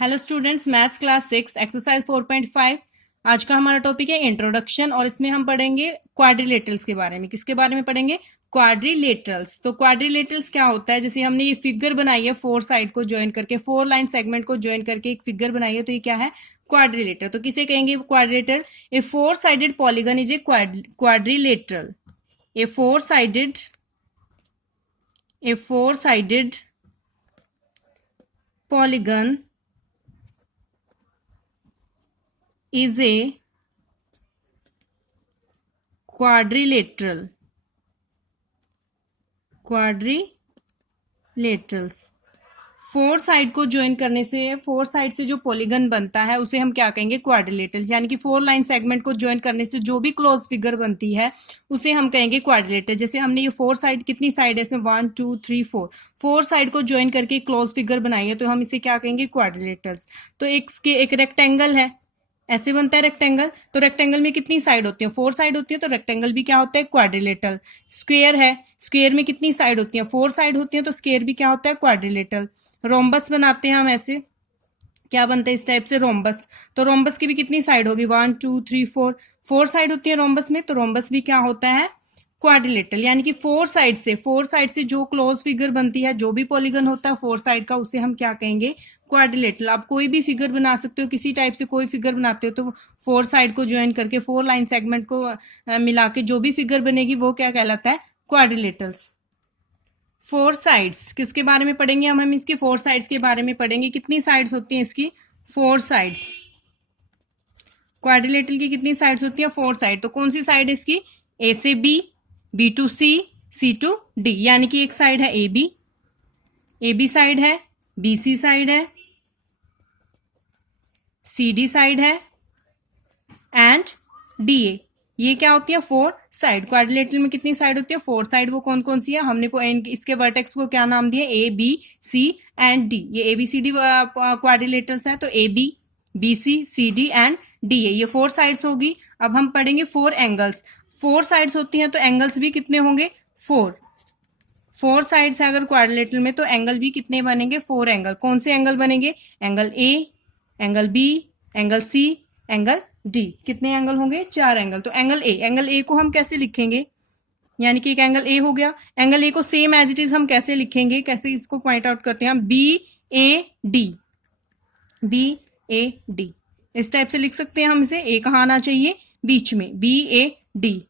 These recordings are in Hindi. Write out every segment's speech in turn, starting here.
Hello students, maths class 6 exercise 4.5। आज का हमारा टॉपिक है इंट्रोडक्शन और इसमें हम पढ़ेंगे क्वाड्रिलेटरल्स के बारे में। किसके बारे में पढ़ेंगे? क्वाड्रिलेटरल्स। तो क्वाड्रिलेटरल्स क्या होता है? जैसे हमने ये फिगर बनाई है, फोर साइड को ज्वाइन करके, फोर लाइन सेगमेंट को ज्वाइन करके एक फिगर बनाई है, तो ये क्या है? क्वाड्रिलेटर। तो किसे कहेंगे quadrilateral? A four sided polygon is a quadrilateral. A four sided polygon is a quadrilaterals। Four side को ज्वाइन करने से, फोर साइड से जो पॉलीगन बनता है उसे हम क्या कहेंगे? क्वाड्रिलेटरल्स। यानी कि फोर लाइन सेगमेंट को ज्वाइन करने से जो भी क्लोज फिगर बनती है उसे हम कहेंगे क्वाड्रिलेटर। जैसे हमने ये फोर साइड, कितनी साइड है इसमें? 1 2 3 4, फोर साइड को ज्वाइन करके क्लोज फिगर बनाई है, तो हम इसे क्या कहेंगे? क्वाड्रिलेटरल्स। तो एक रेक्टेंगल है, ऐसे बनता है रेक्टेंगल। तो रेक्टेंगल में कितनी साइड होती है? फोर साइड होती है, तो रेक्टेंगल भी क्या होता है? क्वाड्रिलेटरल। स्क्वायर है, स्क्वायर में कितनी साइड होती है? फोर साइड होती है, तो स्क्वायर भी क्या होता है? क्वाड्रिलेटरल। रोम्बस बनाते हैं हम, ऐसे क्या बनता है इस टाइप से? रोम्बस। तो रोम्बस की भी कितनी साइड होगी? 1 2 3 4, फोर साइड होती है रोम्बस में, तो रोम्बस भी क्या होता है? क्वाड्रिलेटरल। यानी कि फोर साइड से जो क्लोज फिगर बनती है, जो भी पॉलीगन होता है फोर साइड का, उसे हम क्या कहेंगे? क्वाड्रिलेटरल। आप कोई भी फिगर बना सकते हो, किसी टाइप से कोई फिगर बनाते हो तो फोर साइड को ज्वाइन करके, फोर लाइन सेगमेंट को मिला के जो भी फिगर बनेगी वो क्या कहलाता है? क्वाड्रिलेटरल्स। फोर साइड्स किसके बारे में पढ़ेंगे हम इसकी फोर साइड्स के बारे में पढ़ेंगे। कितनी साइड्स होती हैं इसकी? Four sides. क्वाड्रिलेटरल की कितनी साइड्स होती है? Four side. तो कौन सी साइड है इसकी? ए से B, B to C, C to D. यानी कि एक साइड है ए बी साइड है, बी सी साइड है, सी डी साइड है एंड डी ए। ये क्या होती है? Four side. क्वाड्रिलेटरल में कितनी साइड होती है? Four side. वो कौन कौन सी है? हमने इसके वर्टेक्स को क्या नाम दिया? A B C and D. ये A B C D quadrilaterals है, तो A B C D and D A, ये फोर साइड्स होगी। अब हम पढ़ेंगे फोर एंगल्स। फोर साइड्स होती हैं तो एंगल्स भी कितने होंगे? फोर साइड्स है अगर क्वाड्रिलेटरल में, तो एंगल भी कितने बनेंगे? Four angle. कौन से एंगल बनेंगे? Angle A, angle B, angle C, angle D. कितने एंगल होंगे? चार एंगल। तो एंगल ए को हम कैसे लिखेंगे? यानी कि एक एंगल ए हो गया। एंगल ए को सेम एज इट इज हम कैसे लिखेंगे? कैसे इसको पॉइंट आउट करते हैं हम? बी ए डी, इस टाइप से लिख सकते हैं हम इसे। ए कहाँ आना चाहिए? बीच में, बी ए डी।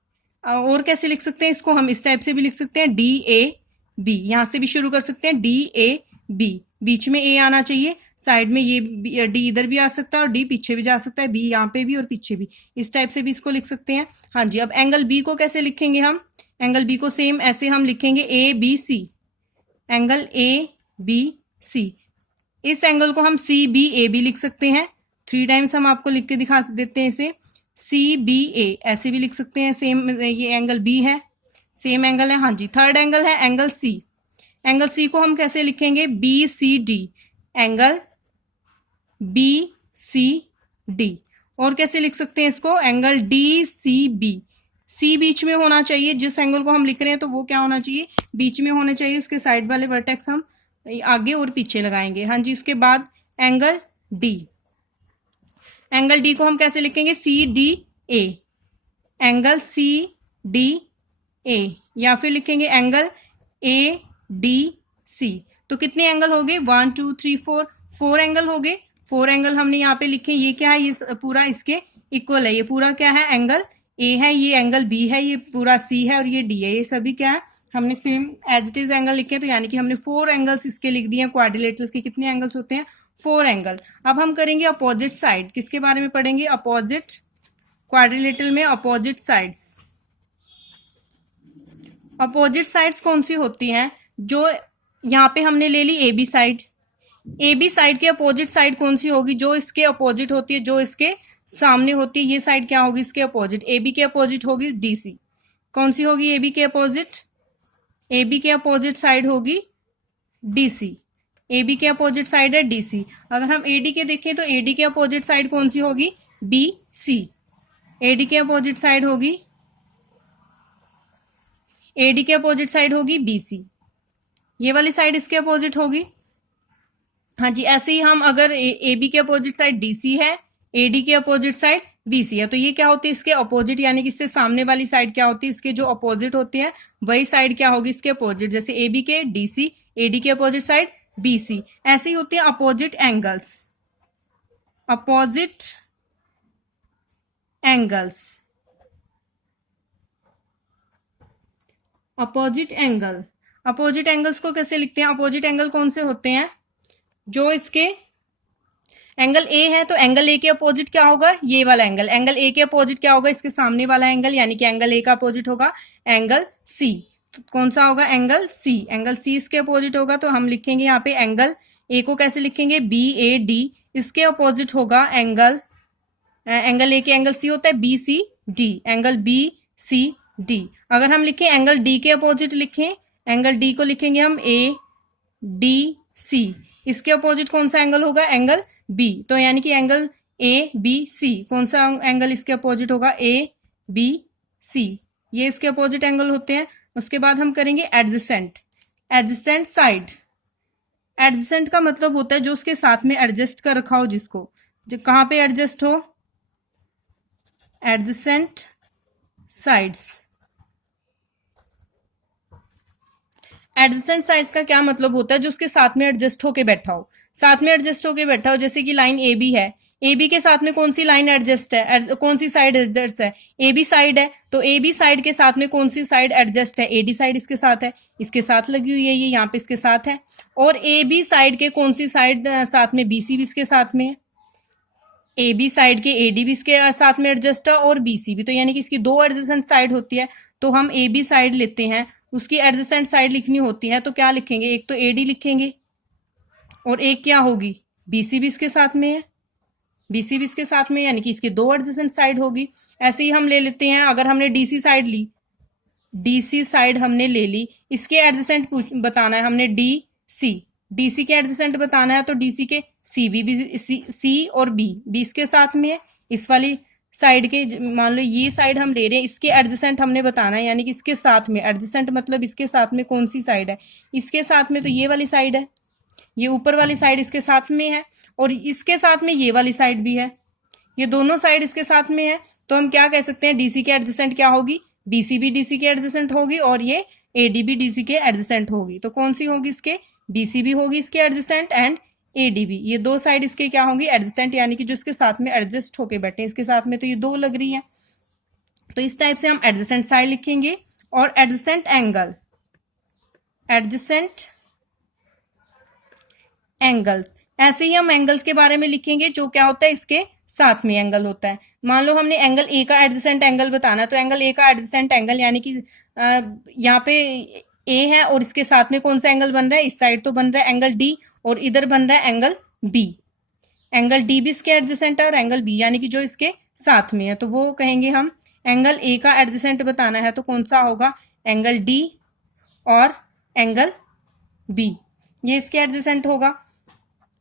और कैसे लिख सकते हैं इसको? हम इस टाइप से भी लिख सकते हैं, डी ए बी। यहां से भी शुरू कर सकते हैं, डी ए बी, बीच में ए आना चाहिए। साइड में ये डी इधर भी आ सकता है और डी पीछे भी जा सकता है, बी यहाँ पे भी और पीछे भी। इस टाइप से भी इसको लिख सकते हैं। हाँ जी। अब एंगल बी को कैसे लिखेंगे हम? एंगल बी को सेम ऐसे हम लिखेंगे, A B C, angle A B C. इस एंगल को हम सी बी ए भी लिख सकते हैं। 3 टाइम्स हम आपको लिख के दिखा देते हैं इसे, सी बी ए ऐसे भी लिख सकते हैं। सेम ये एंगल बी है, सेम एंगल है। हाँ जी। थर्ड एंगल है एंगल सी। एंगल सी को हम कैसे लिखेंगे? B C D, angle B C D. और कैसे लिख सकते हैं इसको? Angle D C B. C बीच में होना चाहिए, जिस एंगल को हम लिख रहे हैं तो वो क्या होना चाहिए? बीच में होना चाहिए। इसके साइड वाले वर्टेक्स हम आगे और पीछे लगाएंगे। हाँ जी। इसके बाद एंगल डी, एंगल डी को हम कैसे लिखेंगे? C D A, angle C D A, या फिर लिखेंगे एंगल ए डी सी। तो कितने एंगल हो गए? 1 2 3 4, फोर एंगल हो गए। फोर एंगल हमने यहाँ पे लिखे। ये क्या है? ये पूरा इसके इक्वल है। ये पूरा क्या है? एंगल ए है, ये एंगल बी है, ये पूरा सी है और ये डी है। ये सभी क्या है? हमने same as it is angle लिखे। तो यानी कि हमने फोर एंगल्स इसके लिख दिए। क्वाड्रिलेटरल्स के कितने एंगल्स होते हैं? Four angle. अब हम करेंगे अपोजिट साइड। किसके बारे में पढ़ेंगे? अपोजिट। क्वाड्रिलेटरल में अपोजिट साइड्स। अपोजिट साइड्स कौन सी होती हैं? जो यहाँ पे हमने ले ली A B side. A B side की अपोजिट साइड कौन सी होगी? जो इसके अपोजिट होती है, जो इसके सामने होती है। ये साइड क्या होगी इसके अपोजिट? ए बी के अपोजिट होगी डी सी। कौन सी होगी ए बी के अपोजिट? ए बी के अपोजिट साइड होगी डी सी। ए बी के अपोजिट साइड है डी सी। अगर हम ए डी के देखें तो ए डी के अपोजिट साइड कौन सी होगी? B C. ए डी के अपोजिट साइड होगी, ए डी के अपोजिट साइड होगी बी सी। ये वाली साइड इसके अपोजिट होगी। हाँ जी, ऐसे ही हम अगर ए बी के अपोजिट साइड डी सी है, ए डी के अपोजिट साइड बी सी है, तो ये क्या होती है इसके अपोजिट, यानी कि इससे सामने वाली साइड क्या होती है, इसके जो अपोजिट होती है वही साइड क्या होगी इसके अपोजिट, जैसे ए बी के डी सी, ए डी के अपोजिट साइड बी सी। ऐसे ही होती है opposite angles, opposite angles, opposite angle. Opposite angles को कैसे लिखते हैं, अपोजिट एंगल कौन से होते हैं, जो इसके एंगल ए है तो एंगल ए के अपोजिट क्या होगा, ये वाला एंगल, एंगल ए के अपोजिट क्या होगा, इसके सामने वाला एंगल, यानी कि एंगल ए का अपोजिट होगा एंगल सी। तो कौन सा होगा, एंगल सी। एंगल सी इसके अपोजिट होगा, तो हम लिखेंगे यहाँ पे एंगल ए को कैसे लिखेंगे, बी ए डी। इसके अपोजिट होगा एंगल, एंगल ए के एंगल सी होता है B C D, angle B C D. अगर हम लिखें एंगल डी के अपोजिट लिखें, एंगल डी को लिखेंगे हम ए डी सी। इसके अपोजिट कौन सा एंगल होगा, एंगल बी। तो यानी कि एंगल ए बी सी, कौन सा एंगल इसके अपोजिट होगा, ए बी सी। ये इसके अपोजिट एंगल होते हैं। उसके बाद हम करेंगे एडजेसेंट, एडजेसेंट साइड। एडजेसेंट का मतलब होता है जो उसके साथ में एडजस्ट कर रखा हो, जिसको जो कहाँ पे एडजस्ट हो, एडजेसेंट साइड्स। एडजेसेंट साइड्स का क्या मतलब होता है, जो उसके साथ में एडजस्ट होके बैठा हो, साथ में एडजस्ट होके बैठा हो। जैसे कि लाइन ए बी है, ए बी के साथ में कौन सी लाइन एडजस्ट है, कौन सी साइड एडजस्ट है, ए बी साइड है। तो ए बी साइड के साथ में कौन सी साइड एडजस्ट है, ए डी साइड इसके साथ है, इसके साथ लगी हुई है, ये यहाँ पे इसके साथ है। और ए बी साइड के कौन सी साइड साथ में, बी सी भी इसके साथ में है। ए बी साइड के ए डी भी इसके साथ में एडजस्ट है और बी सी भी, तो यानी कि इसकी दो एडजेसेंट साइड होती है। तो हम ए बी साइड लेते हैं, उसकी एडजेसेंट साइड लिखनी होती है, तो क्या लिखेंगे, एक तो ए डी लिखेंगे और एक क्या होगी, बी सी भी इसके साथ में है, बी सी भी इसके साथ में, यानी कि इसकी दो एडजेसेंट साइड होगी। ऐसे ही हम ले लेते हैं, अगर हमने डी सी साइड ली, डी सी साइड हमने ले ली, इसके एडजेसेंट बताना है हमने डी सी, डी सी के एडजेसेंट बताना है, तो डी सी के सी बी सी और बी इसके साथ में है। इस वाली साइड के, मान लो ये साइड हम ले रहे हैं, इसके एडजेसेंट हमने बताना है, यानी कि इसके साथ में, एडजेसेंट मतलब इसके साथ में कौन सी साइड है, इसके साथ में तो ये वाली साइड है, ये ऊपर वाली साइड इसके साथ में है, और इसके साथ में ये वाली साइड भी है, ये दोनों साइड इसके साथ में है। तो हम क्या कह सकते हैं, डीसी के एडजेसेंट क्या होगी, बीसी भी डीसी के एडजेसेंट होगी और ये एडी भी डीसी के एडजेसेंट होगी। तो कौन सी होगी, इसके बीसी भी होगी इसके एडजेसेंट एंड एडी भी, ये दो साइड इसके क्या होंगी, एडजेसेंट, यानी कि जो इसके साथ में एडजस्ट होके बैठे, इसके साथ में तो ये दो लग रही है। तो इस टाइप से हम एडजेसेंट साइड लिखेंगे। और एडजेसेंट एंगल, एडजेसेंट एंगल्स, ऐसे ही हम एंगल्स के बारे में लिखेंगे, जो क्या होता है इसके साथ में एंगल होता है। मान लो हमने एंगल ए का एडजेसेंट एंगल बताना, तो एंगल ए का एडजेसेंट एंगल, यानी कि यहाँ पे ए है और इसके साथ में कौन सा एंगल बन रहा है, इस साइड तो बन रहा है एंगल डी, और इधर बन रहा है एंगल बी। एंगल डी भी इसके एडजेसेंट है और एंगल बी यानी कि जो इसके साथ में है, तो वो कहेंगे हम एंगल ए का एडजेसेंट बताना है, तो कौन सा होगा, एंगल डी और एंगल बी, ये इसके एडजेसेंट होगा।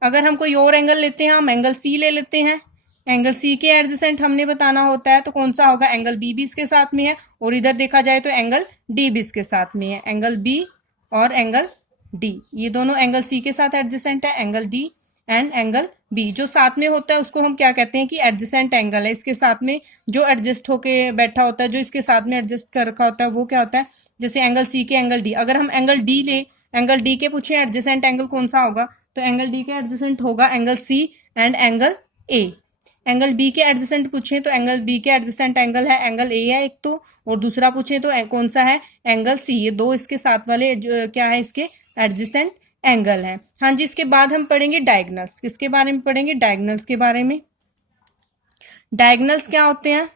अगर हम कोई और एंगल लेते हैं, हम एंगल सी ले लेते हैं, एंगल सी के एडजेसेंट हमने बताना होता है, तो कौन सा होगा, एंगल बी भी इसके साथ में है, और इधर देखा जाए तो एंगल डी भी इसके साथ में है, एंगल बी और एंगल डी, ये दोनों एंगल सी के साथ एडजेसेंट है, angle D and angle B. जो साथ में होता है उसको हम क्या कहते हैं कि एडजेसेंट एंगल है, इसके साथ में जो एडजस्ट होके बैठा होता है, जो इसके साथ में एडजस्ट कर रखा होता है, वो क्या होता है, जैसे एंगल सी के एंगल डी। अगर हम एंगल डी ले, एंगल डी के पूछे एडजेसेंट एंगल कौन सा होगा, तो एंगल डी के एडजेसेंट होगा angle C and angle A. Angle B के एडजेसेंट पूछे तो एंगल बी के एडजेसेंट एंगल है एंगल ए है एक तो, और दूसरा पूछे तो कौन सा है, एंगल सी। ये दो इसके साथ वाले जो क्या है इसके एडजेसेंट एंगल है। हाँ जी, इसके बाद हम पढ़ेंगे डायगोनल्स। किसके बारे में पढ़ेंगे, डायगोनल्स के बारे में। डायगोनल्स क्या होते हैं,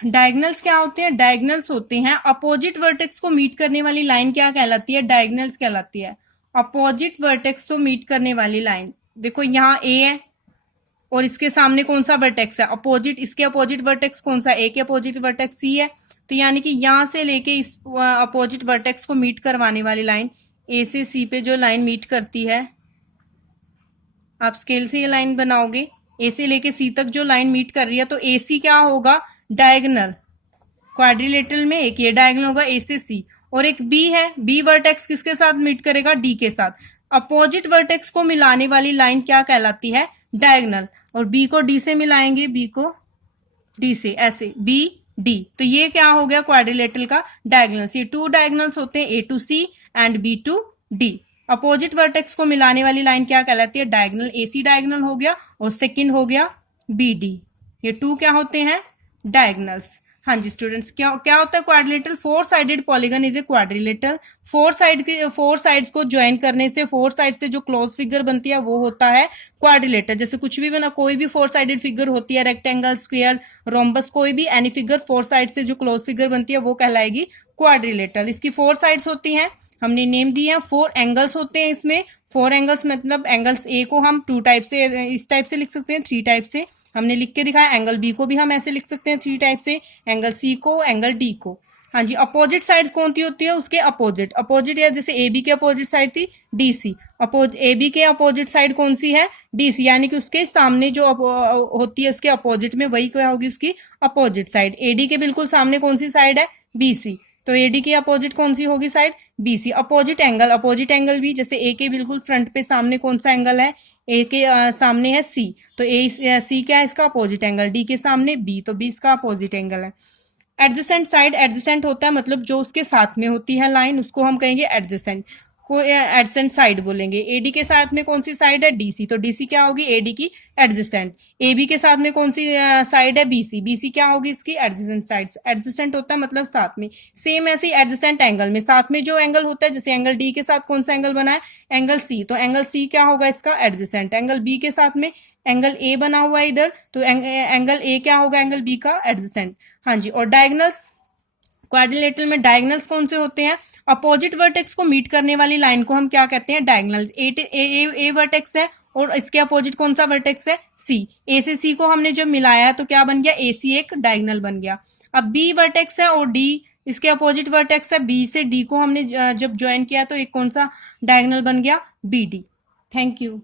डायगोनल्स क्या होते हैं, डायगोनल्स होते हैं अपोजिट वर्टेक्स को मीट करने वाली लाइन, क्या कहलाती है, डायगोनल्स कहलाती है। अपोजिट वर्टेक्स को मीट करने वाली लाइन, देखो यहाँ ए है और इसके सामने कौन सा वर्टेक्स है, अपोजिट, इसके अपोजिट वर्टेक्स कौन सा, ए के अपोजिट वर्टेक्स सी है, तो यानी कि यहां से लेके इस अपोजिट वर्टेक्स को मीट करवाने वाली लाइन, ए से सी पे जो लाइन मीट करती है, आप स्केल से ये लाइन बनाओगे, ए से लेके सी तक जो लाइन मीट कर रही है, तो ए सी क्या होगा, डायगोनल। क्वाड्रिलेटरल में एक ये डायगोनल होगा ए से सी, और एक बी है, बी वर्टेक्स किसके साथ मीट करेगा, डी के साथ। अपोजिट वर्टेक्स को मिलाने वाली लाइन क्या कहलाती है, डायगोनल। और बी को डी से मिलाएंगे, बी को डी से, ऐसे बी डी, तो ये क्या हो गया क्वाड्रिलेटरल का डायगोनल्स। ये टू डायगोनल्स होते हैं, A to C and B to D. Opposite vertex को मिलाने वाली लाइन क्या कहलाती है, डायगोनल। ए सी डायगोनल हो गया और सेकंड हो गया बी डी। ये टू क्या होते हैं, डायगोनल्स। हाँ जी स्टूडेंट्स, क्या क्या होता है quadrilateral, four sided polygon is a quadrilateral. Four sides को ज्वाइन करने से, फोर साइड से जो क्लोज फिगर बनती है वो होता है क्वाड्रिलेटर। जैसे कुछ भी बना, कोई भी फोर साइडेड फिगर होती है, रेक्टेंगल, स्क्वायर, रोम्बस, कोई भी एनी फिगर फोर साइड से जो क्लोज फिगर बनती है वो कहलाएगी क्वाड्रिलेटरल। इसकी फोर साइड्स होती हैं, हमने नेम दी है। फोर एंगल्स होते हैं इसमें। फोर एंगल्स मतलब एंगल्स ए को हम टू टाइप से, इस टाइप से लिख सकते हैं, थ्री टाइप से हमने लिख के दिखाया। एंगल बी को भी हम ऐसे लिख सकते हैं थ्री टाइप से, एंगल सी को, एंगल डी को। हाँ जी, अपोजिट साइड कौन सी होती है, उसके अपोजिट। अपोजिट या जैसे ए बी के अपोजिट साइड थी डी सी, ए बी के अपोजिट साइड कौन सी है, डी सी, यानी कि उसके सामने जो होती है उसके अपोजिट में, वही क्या होगी उसकी अपोजिट साइड। ए डी के बिल्कुल सामने कौन सी साइड है, बी सी, तो एडी की अपोजिट कौन सी होगी साइड, बीसी। अपोजिट एंगल भी, जैसे ए के बिल्कुल फ्रंट पे सामने कौन सा एंगल है, ए के सामने है सी, तो ए सी क्या है इसका अपोजिट एंगल। डी के सामने बी, तो बी इसका अपोजिट एंगल है। एडजेसेंट साइड, एडजेसेंट होता है मतलब जो उसके साथ में होती है लाइन, उसको हम कहेंगे एडजेसेंट, को एडजेसेंट साइड बोलेंगे। एडी के साथ में कौन सी साइड है, डीसी, तो डीसी क्या होगी एडी की एडजेसेंट। एबी के साथ में कौन सी साइड है, बीसी, बीसी क्या होगी इसकी एडजेसेंट साइड। एडजेसेंट होता है मतलब साथ में। सेम ऐसे ही एडजेसेंट एंगल में साथ में जो एंगल होता है, जैसे एंगल डी के साथ कौन सा एंगल बना है, एंगल सी, तो एंगल सी क्या होगा इसका एडजेसेंट। एंगल बी के साथ में एंगल ए बना हुआ है इधर, तो एंगल ए क्या होगा एंगल बी का एडजेसेंट। हाँ जी, और डायगोनल्स, क्वाड्रिलेटरल में डायगोनल्स कौन से होते हैं, अपोजिट वर्टेक्स को मीट करने वाली लाइन को हम क्या कहते हैं, डायगोनल्स। ए वर्टेक्स है और इसके अपोजिट कौन सा वर्टेक्स है, सी। ए से सी को हमने जब मिलाया तो क्या बन गया, ए सी एक डायगोनल बन गया। अब बी वर्टेक्स है और डी इसके अपोजिट वर्टेक्स है, बी से डी को हमने जब ज्वाइन किया तो एक कौन सा डायगोनल बन गया, बी डी। Thank you.